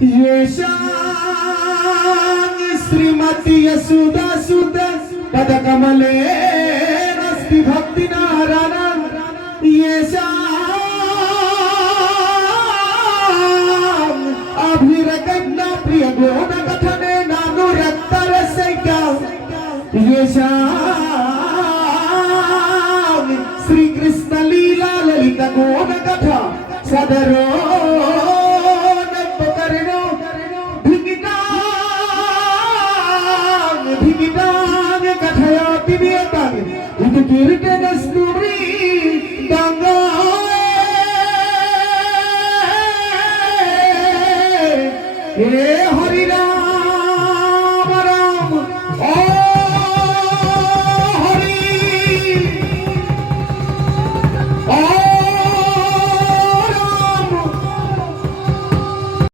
येषां श्रीमती यशोदा सुदा पदकमले अस्ति भक्तिनारायण येषां अभिरकन्ना प्रिय गुण कथने नानुरक्तरसैका येषां श्री कृष्ण लीला ललित गुण कथा सदरो नपकरणो धिगितांग कथया पिबियतांग इति कीर्तनस्तुरी गंगा